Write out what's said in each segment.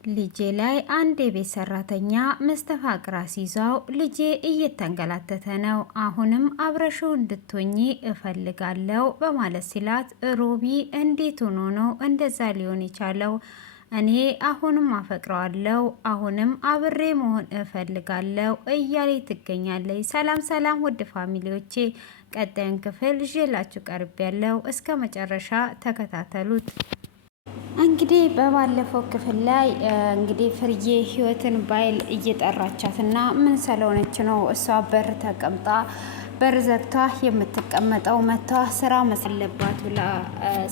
ልጄ ላይ አንድ የቤት ሰራተኛ መስተፋቅር አስይዛው ልጄ እየተንገላተተ ነው። አሁንም አብረሽው እንድትሆኚ እፈልጋለሁ በማለት ሲላት ሮቢ እንዴት ሆኖ ነው እንደዛ ሊሆን የቻለው? እኔ አሁንም አፈቅረዋለሁ፣ አሁንም አብሬ መሆን እፈልጋለሁ እያሌ ትገኛለች። ሰላም ሰላም ውድ ፋሚሊዎቼ፣ ቀጣዩን ክፍል ይዤላችሁ ቀርብ ያለው እስከ መጨረሻ ተከታተሉት። እንግዲህ በባለፈው ክፍል ላይ እንግዲህ ፍርዬ ህይወትን ባይል እየጠራቻት እና ምን ስለሆነች ነው እሷ በር ተቀምጣ በር ዘግታ የምትቀመጠው መታ ስራ መስለባት ብላ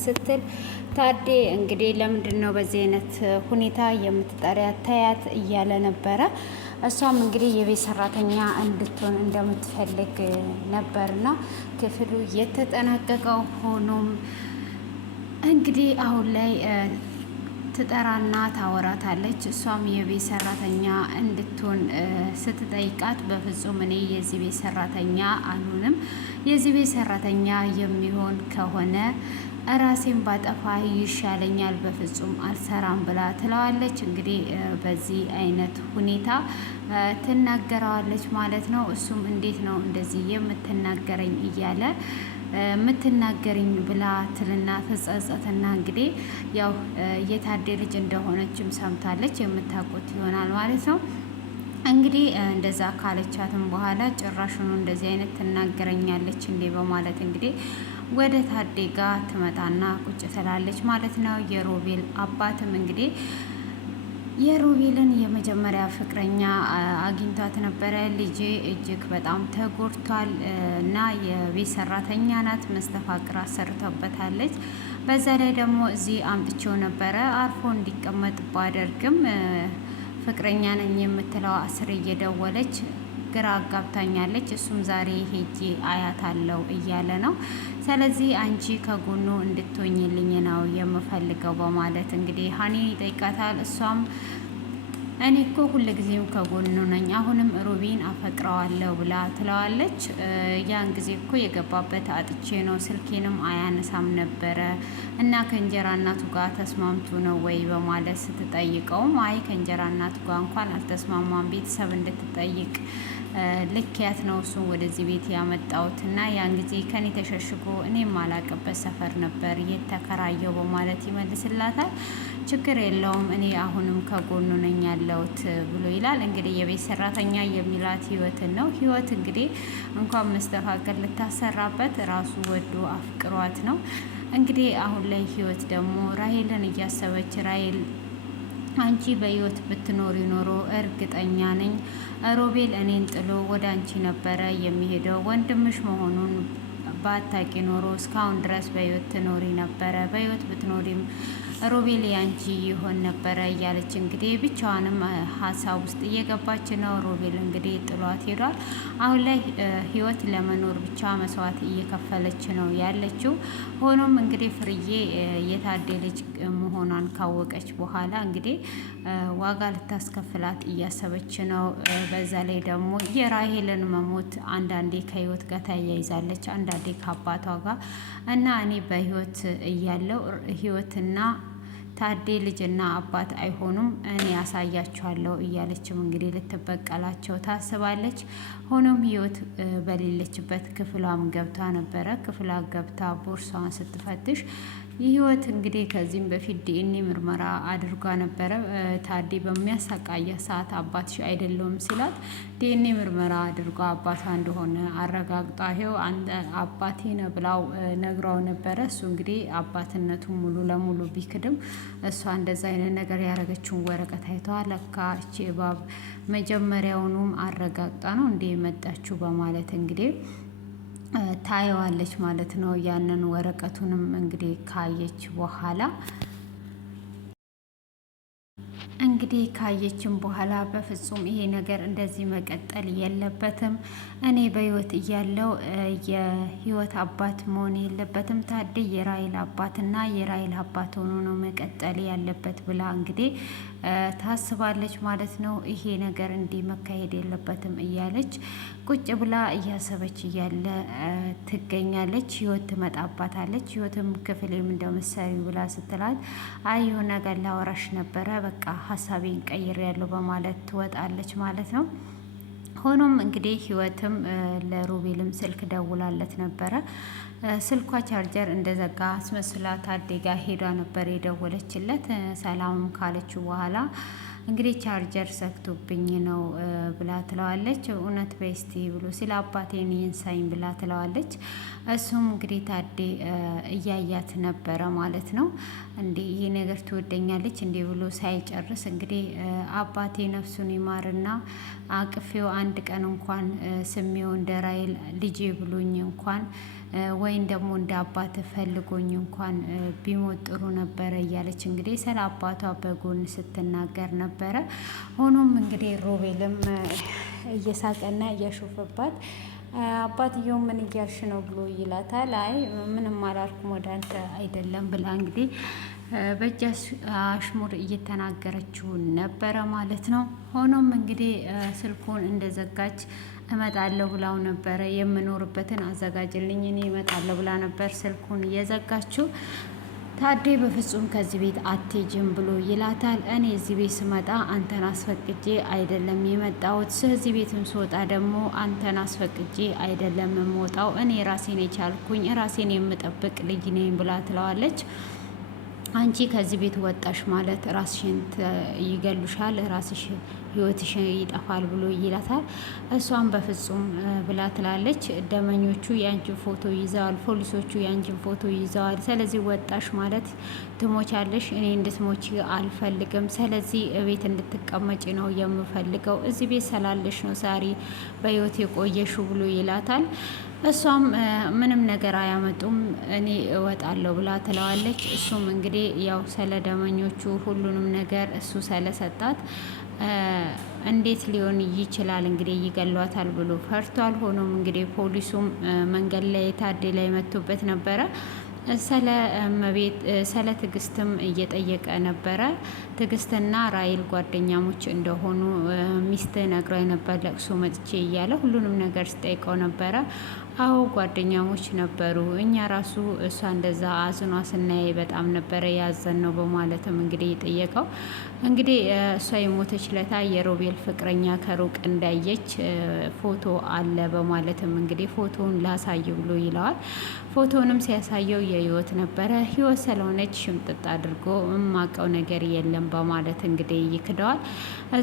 ስትል ታዴ እንግዲህ ለምንድን ነው በዚህ አይነት ሁኔታ የምትጠሪያት ታያት እያለ ነበረ። እሷም እንግዲህ የቤት ሰራተኛ እንድትሆን እንደምትፈልግ ነበርና ክፍሉ የተጠናቀቀው። ሆኖም እንግዲህ አሁን ላይ ትጠራና ታወራታለች። እሷም የቤት ሰራተኛ እንድትሆን ስትጠይቃት በፍጹም እኔ የዚህ ቤት ሰራተኛ አልሆንም፣ የዚህ ቤት ሰራተኛ የሚሆን ከሆነ ራሴን ባጠፋ ይሻለኛል፣ በፍጹም አልሰራም ብላ ትለዋለች። እንግዲህ በዚህ አይነት ሁኔታ ትናገረዋለች ማለት ነው። እሱም እንዴት ነው እንደዚህ የምትናገረኝ እያለ የምትናገርኝ ብላ ትልና ትጸጸትና እንግዲህ ያው የታዴ ልጅ እንደሆነችም ሰምታለች። የምታውቁት ይሆናል ማለት ነው። እንግዲህ እንደዛ ካለቻትም በኋላ ጭራሹኑ እንደዚህ አይነት ትናገረኛለች እንዴ በማለት እንግዲህ ወደ ታዴ ጋር ትመጣና ቁጭ ትላለች ማለት ነው። የሮቤል አባትም እንግዲህ የሮቤልን የመጀመሪያ ፍቅረኛ አግኝቷት ነበረ። ልጄ እጅግ በጣም ተጎድቷል እና የቤት ሰራተኛ ናት፣ መስተፋቅር አሰርተበታለች። በዛ ላይ ደግሞ እዚህ አምጥቼው ነበረ አርፎ እንዲቀመጥ ባደርግም ፍቅረኛ ነኝ የምትለው አስር እየደወለች ግራ አጋብታኛለች። እሱም ዛሬ ሄጄ አያታለሁ እያለ ነው። ስለዚህ አንቺ ከጎኑ እንድትሆኝልኝ ነው የምፈልገው በማለት እንግዲህ ሀኒ ይጠይቃታል። እሷም እኔ እኮ ሁልጊዜም ከጎኑ ነኝ፣ አሁንም ሮቢን አፈቅረዋለሁ ብላ ትለዋለች። ያን ጊዜ እኮ የገባበት አጥቼ ነው፣ ስልኬንም አያነሳም ነበረ እና ከእንጀራ እናቱ ጋር ተስማምቶ ነው ወይ በማለት ስትጠይቀውም አይ ከእንጀራ እናቱ ጋር እንኳን አልተስማማም፣ ቤተሰብ እንድትጠይቅ ልክያት ነው እሱ ወደዚህ ቤት ያመጣሁት እና ያን ጊዜ ከኔ ተሸሽጎ እኔም ማላቅበት ሰፈር ነበር የተከራየው በማለት ይመልስላታል። ችግር የለውም እኔ አሁንም ከጎኑ ነኝ ያለሁት ብሎ ይላል። እንግዲህ የቤት ሰራተኛ የሚላት ህይወትን ነው። ህይወት እንግዲህ እንኳን መስተፋቅር ልታሰራበት ራሱ ወዶ አፍቅሯት ነው። እንግዲህ አሁን ላይ ህይወት ደግሞ ራሄልን እያሰበች ራሄል አንቺ በህይወት ብትኖሪ ኖሮ እርግጠኛ ነኝ ሮቤል እኔን ጥሎ ወደ አንቺ ነበረ የሚሄደው። ወንድምሽ መሆኑን ባታቂ ኖሮ እስካሁን ድረስ በህይወት ትኖሪ ነበረ። በህይወት ብትኖሪም ሮቤል ያንቺ ይሆን ነበረ እያለች እንግዲህ ብቻዋንም ሀሳብ ውስጥ እየገባች ነው። ሮቤል እንግዲህ ጥሏት ሄዷል። አሁን ላይ ህይወት ለመኖር ብቻ መስዋዕት እየከፈለች ነው ያለችው። ሆኖም እንግዲህ ፍርዬ የታዴ ልጅ መሆኗን ካወቀች በኋላ እንግዲህ ዋጋ ልታስከፍላት እያሰበች ነው። በዛ ላይ ደግሞ የራሄልን መሞት አንዳንዴ ከህይወት ጋር ተያይዛለች፣ አንዳንዴ ከአባቷ ጋር እና እኔ በህይወት እያለው ህይወትና ታዴ ልጅና አባት አይሆኑም፣ እኔ ያሳያቸዋለሁ እያለችም እንግዲህ ልትበቀላቸው ታስባለች። ሆኖም ህይወት በሌለችበት ክፍሏም ገብታ ነበረ። ክፍሏ ገብታ ቦርሳዋን ስትፈትሽ ህይወት እንግዲህ ከዚህም በፊት ዲኤንኤ ምርመራ አድርጓ ነበረ። ታዴ በሚያሰቃያ ሰዓት አባትሽ አይደለውም ሲላት ዲኤንኤ ምርመራ አድርጓ አባቷ እንደሆነ አረጋግጣ ይኸው አባቴ ነው ብላው ነግራው ነበረ። እሱ እንግዲህ አባትነቱን ሙሉ ለሙሉ ቢክድም እሷ እንደዛ አይነት ነገር ያደረገችውን ወረቀት አይተዋል። ለካ እቺ እባብ መጀመሪያውኑም አረጋግጣ ነው እንዴ የመጣችው በማለት እንግዲህ ታየዋለች ማለት ነው። ያንን ወረቀቱንም እንግዲህ ካየች በኋላ ካየችም በኋላ በፍጹም ይሄ ነገር እንደዚህ መቀጠል የለበትም፣ እኔ በህይወት እያለው የህይወት አባት መሆን የለበትም፣ ታዴ የራይል አባትና የራይል አባት ሆኖ ነው መቀጠል ያለበት ብላ እንግዲህ ታስባለች ማለት ነው። ይሄ ነገር እንዲህ መካሄድ የለበትም እያለች ቁጭ ብላ እያሰበች እያለ ትገኛለች። ህይወት ትመጣባታለች። ህይወትም ክፍሌም እንደምትሰሪው ብላ ስትላት አይ የሆነ ነገር ላወራሽ ነበረ፣ በቃ ሀሳቤን ቀይሬያለሁ በማለት ትወጣለች ማለት ነው። ሆኖም እንግዲህ ህይወትም ለሮቤልም ስልክ ደውላለት ነበረ። ስልኳ ቻርጀር እንደዘጋ አስመስላ ታዴጋ ሄዷ ነበር የደወለችለት። ሰላምም ካለችው በኋላ እንግዲህ ቻርጀር ዘግቶብኝ ነው ብላ ትለዋለች። እውነት በስቲ ብሎ ስለ አባቴን ይንሳኝ ብላ ትለዋለች። እሱም እንግዲህ ታዴ እያያት ነበረ ማለት ነው። እንዴ ይሄ ነገር ትወደኛለች እንዴ ብሎ ሳይጨርስ እንግዲህ አባቴ ነፍሱን ይማርና አቅፌው አንድ ቀን እንኳን ስሜው እንደ ራይል ልጄ ብሎኝ እንኳን ወይም ደግሞ እንደ አባት ፈልጎኝ እንኳን ቢሞት ጥሩ ነበረ እያለች እንግዲህ ስለ አባቷ በጎን ስትናገር ነበረ። ሆኖም እንግዲህ ሮቤልም እየሳቀና እያሾፈባት አባትየው ምን እያልሽ ነው ብሎ ይላታል። አይ ምንም አላልኩም ወደ አንተ አይደለም ብላ እንግዲህ በእጅ አሽሙር እየተናገረችው ነበረ ማለት ነው። ሆኖም እንግዲህ ስልኩን እንደዘጋች እመጣለሁ ብላው ነበረ። የምኖርበትን አዘጋጅልኝ እኔ እመጣለሁ ብላ ነበር ስልኩን እየዘጋችው። ታዴ በፍጹም ከዚህ ቤት አትሄጂም ብሎ ይላታል። እኔ እዚህ ቤት ስመጣ አንተን አስፈቅጄ አይደለም የመጣሁት፣ ስለዚህ ቤትም ስወጣ ደግሞ አንተን አስፈቅጄ አይደለም የምወጣው፣ እኔ ራሴን የቻልኩኝ ራሴን የምጠብቅ ልጅ ነኝ ብላ ትለዋለች። አንቺ ከዚህ ቤት ወጣሽ ማለት ራስሽን ይገሉሻል፣ ራስሽ ህይወትሽ ይጠፋል ብሎ ይላታል። እሷን በፍጹም ብላ ትላለች። ደመኞቹ የአንቺን ፎቶ ይዘዋል፣ ፖሊሶቹ የአንቺን ፎቶ ይዘዋል። ስለዚህ ወጣሽ ማለት ትሞቻለሽ። እኔ እንድትሞች አልፈልግም። ስለዚህ ቤት እንድትቀመጭ ነው የምፈልገው። እዚህ ቤት ስላለሽ ነው ዛሬ በህይወት የቆየሹ ብሎ ይላታል። እሷም ምንም ነገር አያመጡም እኔ እወጣለሁ ብላ ትለዋለች። እሱም እንግዲህ ያው ስለ ደመኞቹ ሁሉንም ነገር እሱ ስለሰጣት እንዴት ሊሆን ይችላል እንግዲህ ይገሏታል ብሎ ፈርቷል። ሆኖም እንግዲህ ፖሊሱም መንገድ ላይ ታዴ ላይ መጥቶበት ነበረ። ስለ ትዕግስትም እየጠየቀ ነበረ። ትዕግስትና ራይል ጓደኛሞች እንደሆኑ ሚስት ነግሯኝ ነበር ለቅሶ መጥቼ እያለ ሁሉንም ነገር ስጠይቀው ነበረ። አዎ ጓደኛሞች ነበሩ፣ እኛ ራሱ እሷ እንደዛ አዝኗ ስናይ በጣም ነበረ ያዘን ነው በማለትም እንግዲህ የጠየቀው። እንግዲህ እሷ የሞተች ለታ የሮቤል ፍቅረኛ ከሩቅ እንዳየች ፎቶ አለ በማለትም እንግዲህ ፎቶውን ላሳይ ብሎ ይለዋል። ፎቶውንም ሲያሳየው የህይወት ነበረ። ህይወት ስለሆነች ሽምጥጥ አድርጎ የማውቀው ነገር የለም በማለት እንግዲህ ይክደዋል።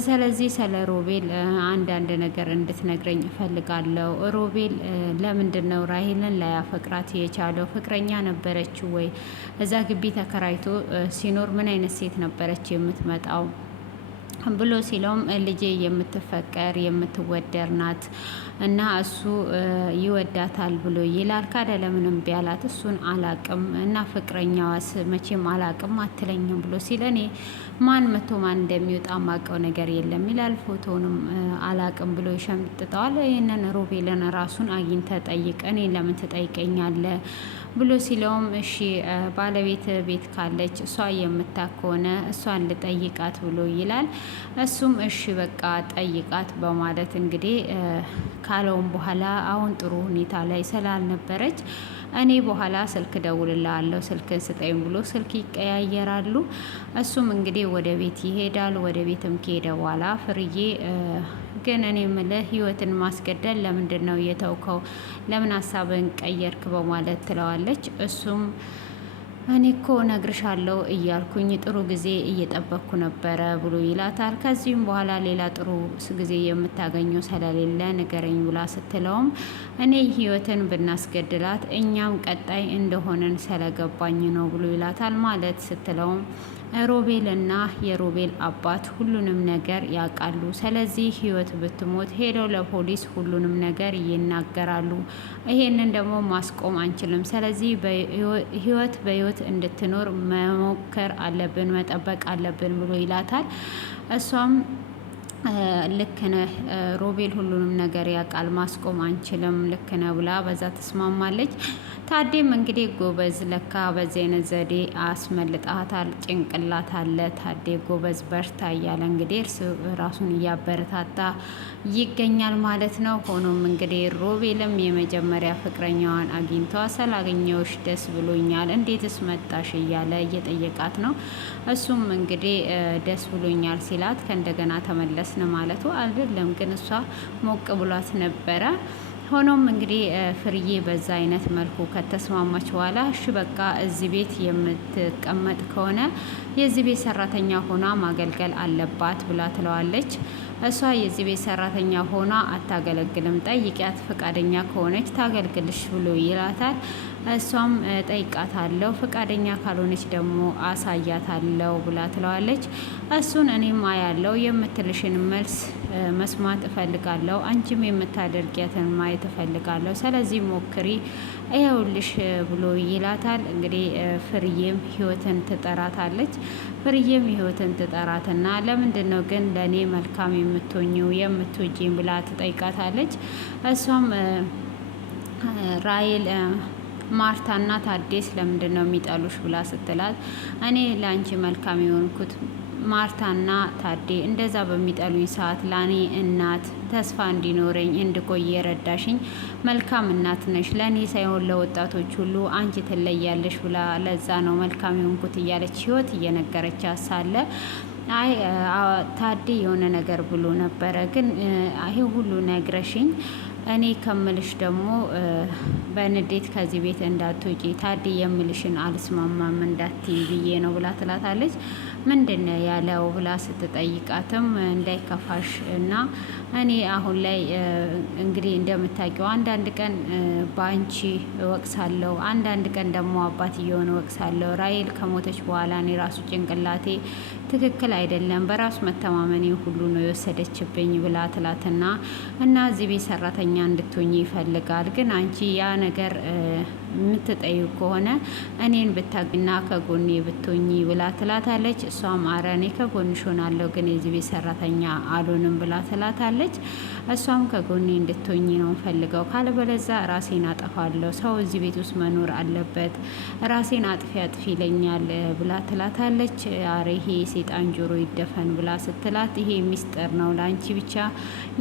ስለዚህ ስለ ሮቤል አንዳንድ ነገር እንድትነግረኝ እፈልጋለሁ። ሮቤል ለምንድን ነው ራሄልን ላያፈቅራት የቻለው? ፍቅረኛ ነበረችው ወይ? እዛ ግቢ ተከራይቶ ሲኖር ምን አይነት ሴት ነበረች የምትመጣው ብሎ ሲለውም ልጄ የምትፈቀር የምትወደር ናት እና እሱ ይወዳታል ብሎ ይላል። ካደ ለምንም ቢያላት እሱን አላቅም እና ፍቅረኛዋስ መቼም አላቅም አትለኝም ብሎ ሲል እኔ ማን መቶ ማን እንደሚወጣ ማቀው ነገር የለም ይላል። ፎቶንም አላቅም ብሎ ይሸምጥጠዋል። ይህንን ሮቤልን ራሱን አግኝተ ጠይቅ፣ እኔ ለምን ትጠይቀኛለ ብሎ ሲለውም እሺ ባለቤት ቤት ካለች እሷ የምታክ ከሆነ እሷን ልጠይቃት ብሎ ይላል። እሱም እሺ በቃ ጠይቃት በማለት እንግዲህ ካለውም በኋላ አሁን ጥሩ ሁኔታ ላይ ስላልነበረች እኔ በኋላ ስልክ ደውልልሃለሁ ስልክን ስጠኝ ብሎ ስልክ ይቀያየራሉ። እሱም እንግዲህ ወደ ቤት ይሄዳል። ወደ ቤትም ከሄደ በኋላ ፍርዬ ግን እኔ የምልህ ህይወትን ማስገደል ለምንድን ነው የተውከው? ለምን ሀሳብን ቀየርክ? በማለት ትለዋለች። እሱም እኔ እኮ ነግርሻለሁ እያልኩኝ ጥሩ ጊዜ እየጠበቅኩ ነበረ ብሎ ይላታል። ከዚህም በኋላ ሌላ ጥሩ ጊዜ የምታገኘው ስለሌለ ንገረኝ ብላ ስትለውም እኔ ህይወትን ብናስገድላት እኛም ቀጣይ እንደሆነን ስለገባኝ ነው ብሎ ይላታል። ማለት ስትለውም ሮቤል እና የሮቤል አባት ሁሉንም ነገር ያውቃሉ። ስለዚህ ህይወት ብትሞት ሄደው ለፖሊስ ሁሉንም ነገር ይናገራሉ። ይሄንን ደግሞ ማስቆም አንችልም። ስለዚህ ህይወት በህይወት እንድትኖር መሞከር አለብን፣ መጠበቅ አለብን ብሎ ይላታል። እሷም ልክ ነህ ሮቤል ሁሉንም ነገር ያውቃል፣ ማስቆም አንችልም፣ ልክ ነህ ብላ በዛ ትስማማለች። ታዴም እንግዲህ ጎበዝ ለካ በዚህ አይነት ዘዴ አስመልጣታል፣ ጭንቅላት አለ ታዴ ጎበዝ በርታ እያለ እንግዲህ እርስ ራሱን እያበረታታ ይገኛል ማለት ነው። ሆኖም እንግዲህ ሮቤልም የመጀመሪያ ፍቅረኛዋን አግኝቷ ስላገኘሁሽ ደስ ብሎኛል፣ እንዴትስ መጣሽ እያለ እየጠየቃት ነው። እሱም እንግዲህ ደስ ብሎኛል ሲላት ከእንደገና ተመለስን ማለቱ አይደለም፣ ግን እሷ ሞቅ ብሏት ነበረ። ሆኖም እንግዲህ ፍርዬ በዛ አይነት መልኩ ከተስማማች በኋላ እሺ በቃ እዚህ ቤት የምትቀመጥ ከሆነ የዚህ ቤት ሰራተኛ ሆና ማገልገል አለባት ብላ ትለዋለች። እሷ የዚህ ቤት ሰራተኛ ሆና አታገለግልም፣ ጠይቂያት ፈቃደኛ ከሆነች ታገልግልሽ ብሎ ይላታል። እሷም ጠይቃታለሁ፣ ፈቃደኛ ካልሆነች ደግሞ አሳያታለሁ ብላ ትለዋለች። እሱን እኔም አያለው፣ የምትልሽን መልስ መስማት እፈልጋለሁ፣ አንቺም የምታደርጊያትን ማየት እፈልጋለሁ፣ ስለዚህ ሞክሪ እየውልሽ ብሎ ይላታል። እንግዲህ ፍርዬም ህይወትን ትጠራታለች። ፍርዬም ህይወትን ትጠራትና ለምንድን ነው ግን ለእኔ መልካም የምትሆኚው የምትወጂኝ ብላ ትጠይቃታለች። እሷም ራይል ማርታና ታዴስ ለምንድን ነው የሚጠሉሽ ብላ ስትላት እኔ ለአንቺ መልካም የሆንኩት ማርታና ታዴ እንደዛ በሚጠሉኝ ሰዓት ለእኔ እናት ተስፋ እንዲኖረኝ እንድቆይ የረዳሽኝ መልካም እናት ነሽ፣ ለእኔ ሳይሆን ለወጣቶች ሁሉ አንቺ ትለያለሽ ብላ ለዛ ነው መልካም የሆንኩት እያለች ህይወት እየነገረቻት ሳለ አይ ታዴ የሆነ ነገር ብሎ ነበረ፣ ግን ይሄ ሁሉ ነግረሽኝ እኔ ከምልሽ ደግሞ በንዴት ከዚህ ቤት እንዳትወጪ ታዴ የምልሽን አልስማማም እንዳትይ ብዬ ነው ብላ ትላታለች። ምንድን ነው ያለው ብላ ስትጠይቃትም እንዳይከፋሽ እና እኔ አሁን ላይ እንግዲህ እንደምታውቂው አንዳንድ ቀን በአንቺ እወቅሳለሁ፣ አንዳንድ ቀን ደግሞ አባትየውን እወቅሳለሁ። ራይል ከሞተች በኋላ እኔ ራሱ ጭንቅላቴ ትክክል አይደለም፣ በራሱ መተማመኔ ሁሉ ነው የወሰደችብኝ ብላ ትላትና እና እዚህ ቤት ሰራተኛ እንድትሆኝ ይፈልጋል፣ ግን አንቺ ያ ነገር የምትጠይቅ ከሆነ እኔን ብታግና ከጎኔ ብትሆኚ ብላ ትላታለች። እሷም አረ እኔ ከጎንሽ ሆናለሁ፣ ግን የዚህ ቤት ሰራተኛ አልሆንም ብላ ትላታለች። እሷም ከጎኔ እንድትሆኚ ነው ፈልገው፣ ካለበለዛ ራሴን አጠፋለሁ፣ ሰው እዚህ ቤት ውስጥ መኖር አለበት፣ ራሴን አጥፊ አጥፊ ይለኛል ብላ ትላታለች። አረ ይሄ ሴጣን ጆሮ ይደፈን ብላ ስትላት ይሄ ሚስጥር ነው ለአንቺ ብቻ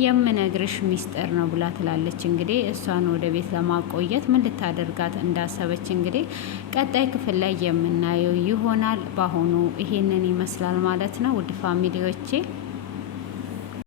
የምነግርሽ ሚስጥር ነው ብላ ትላለች። እንግዲህ እሷን ወደ ቤት ለማቆየት ምን ልታደርጋት እንዳሰበች እንግዲህ ቀጣይ ክፍል ላይ የምናየው ይሆናል። በአሁኑ ይሄንን ይመስላል ማለት ነው ውድ ፋሚሊዎቼ።